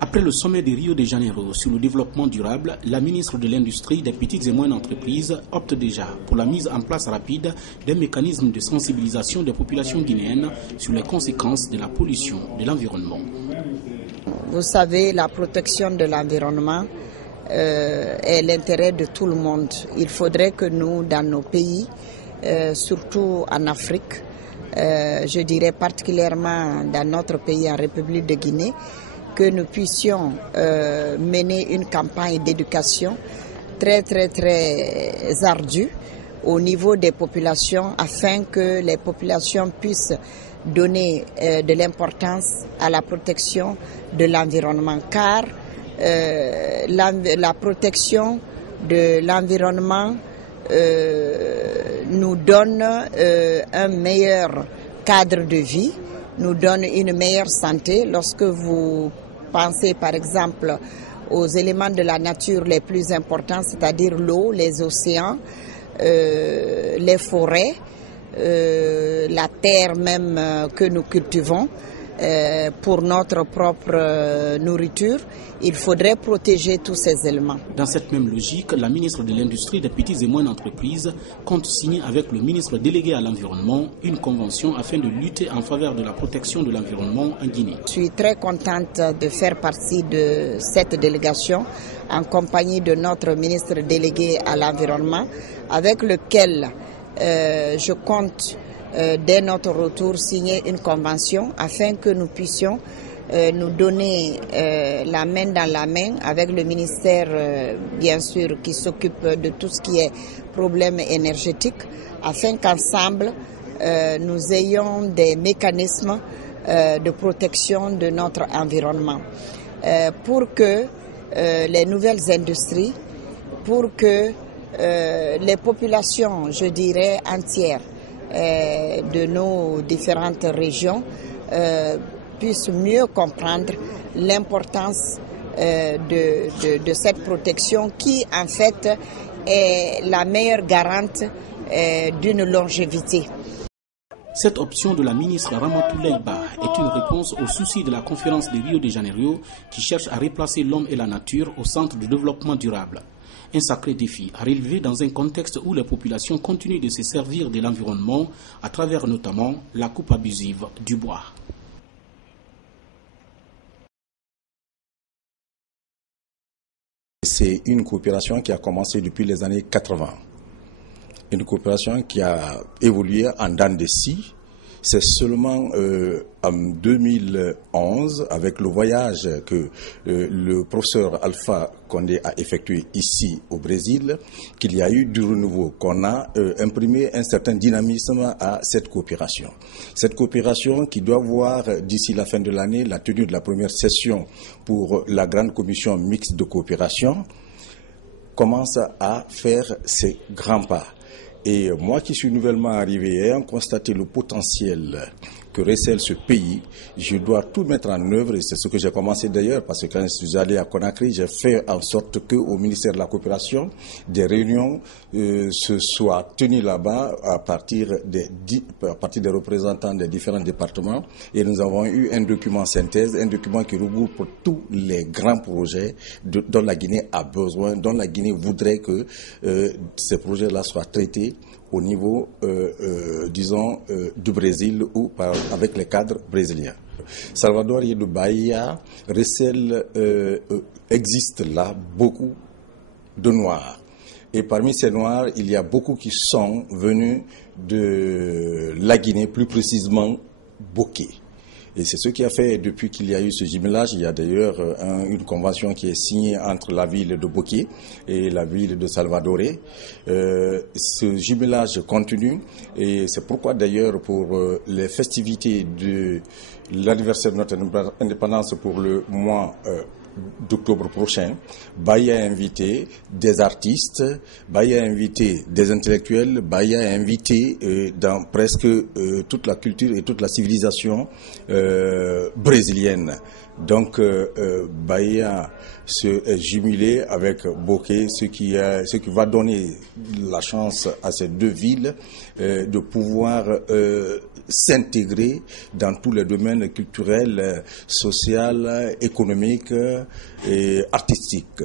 Après le sommet de Rio de Janeiro sur le développement durable, la ministre de l'Industrie, des petites et moyennes entreprises opte déjà pour la mise en place rapide d'un mécanisme de sensibilisation des populations guinéennes sur les conséquences de la pollution de l'environnement. Vous savez, la protection de l'environnement est l'intérêt de tout le monde. Il faudrait que nous, dans nos pays, surtout en Afrique, je dirais particulièrement dans notre pays, en République de Guinée, que nous puissions mener une campagne d'éducation très ardue au niveau des populations afin que les populations puissent donner de l'importance à la protection de l'environnement, car la protection de l'environnement nous donne un meilleur cadre de vie, nous donne une meilleure santé. Lorsque vous pensez par exemple aux éléments de la nature les plus importants, c'est-à-dire l'eau, les océans, les forêts, la terre même que nous cultivons pour notre propre nourriture, il faudrait protéger tous ces éléments. Dans cette même logique, la ministre de l'Industrie, des petites et moyennes entreprises compte signer avec le ministre délégué à l'environnement une convention afin de lutter en faveur de la protection de l'environnement en Guinée. Je suis très contente de faire partie de cette délégation en compagnie de notre ministre délégué à l'environnement avec lequel je compte dès notre retour signer une convention afin que nous puissions nous donner la main dans la main avec le ministère bien sûr qui s'occupe de tout ce qui est problème énergétique afin qu'ensemble nous ayons des mécanismes de protection de notre environnement pour que les nouvelles industries, pour que les populations, je dirais, entières de nos différentes régions puissent mieux comprendre l'importance de cette protection qui, en fait, est la meilleure garante d'une longévité. Cette option de la ministre Ramatoulaye Ba est une réponse au souci de la conférence de Rio de Janeiro qui cherche à replacer l'homme et la nature au centre du développement durable. Un sacré défi à relever dans un contexte où les populations continuent de se servir de l'environnement à travers notamment la coupe abusive du bois. C'est une coopération qui a commencé depuis les années 80. Une coopération qui a évolué en dents de scie. C'est seulement en 2011, avec le voyage que le professeur Alpha Condé a effectué ici au Brésil, qu'il y a eu du renouveau, qu'on a imprimé un certain dynamisme à cette coopération. Cette coopération qui doit voir d'ici la fin de l'année la tenue de la première session pour la grande commission mixte de coopération commence à faire ses grands pas. Et moi qui suis nouvellement arrivé et ayant constaté le potentiel que recèle ce pays, je dois tout mettre en œuvre et c'est ce que j'ai commencé d'ailleurs parce que quand je suis allé à Conakry, j'ai fait en sorte qu'au ministère de la Coopération, des réunions se soient tenues là-bas à partir des représentants des différents départements et nous avons eu un document synthèse, un document qui regroupe tous les grands projets dont la Guinée a besoin, dont la Guinée voudrait que ces projets-là soient traités au niveau, disons, du Brésil ou avec les cadres brésiliens. Salvador de Bahia recèle, existe là beaucoup de Noirs. Et parmi ces Noirs, il y a beaucoup qui sont venus de la Guinée, plus précisément Boké. Et c'est ce qui a fait, depuis qu'il y a eu ce jumelage, il y a d'ailleurs une convention qui est signée entre la ville de Boké et la ville de Salvador. Ce jumelage continue et c'est pourquoi d'ailleurs pour les festivités de l'anniversaire de notre indépendance pour le mois d'octobre prochain, Bahia a invité des artistes, Bahia a invité des intellectuels, Bahia a invité dans presque toute la culture et toute la civilisation brésilienne. Donc Bahia se jumelé avec Bokeh, ce qui va donner la chance à ces deux villes de pouvoir s'intégrer dans tous les domaines culturels, sociaux, économiques et artistiques.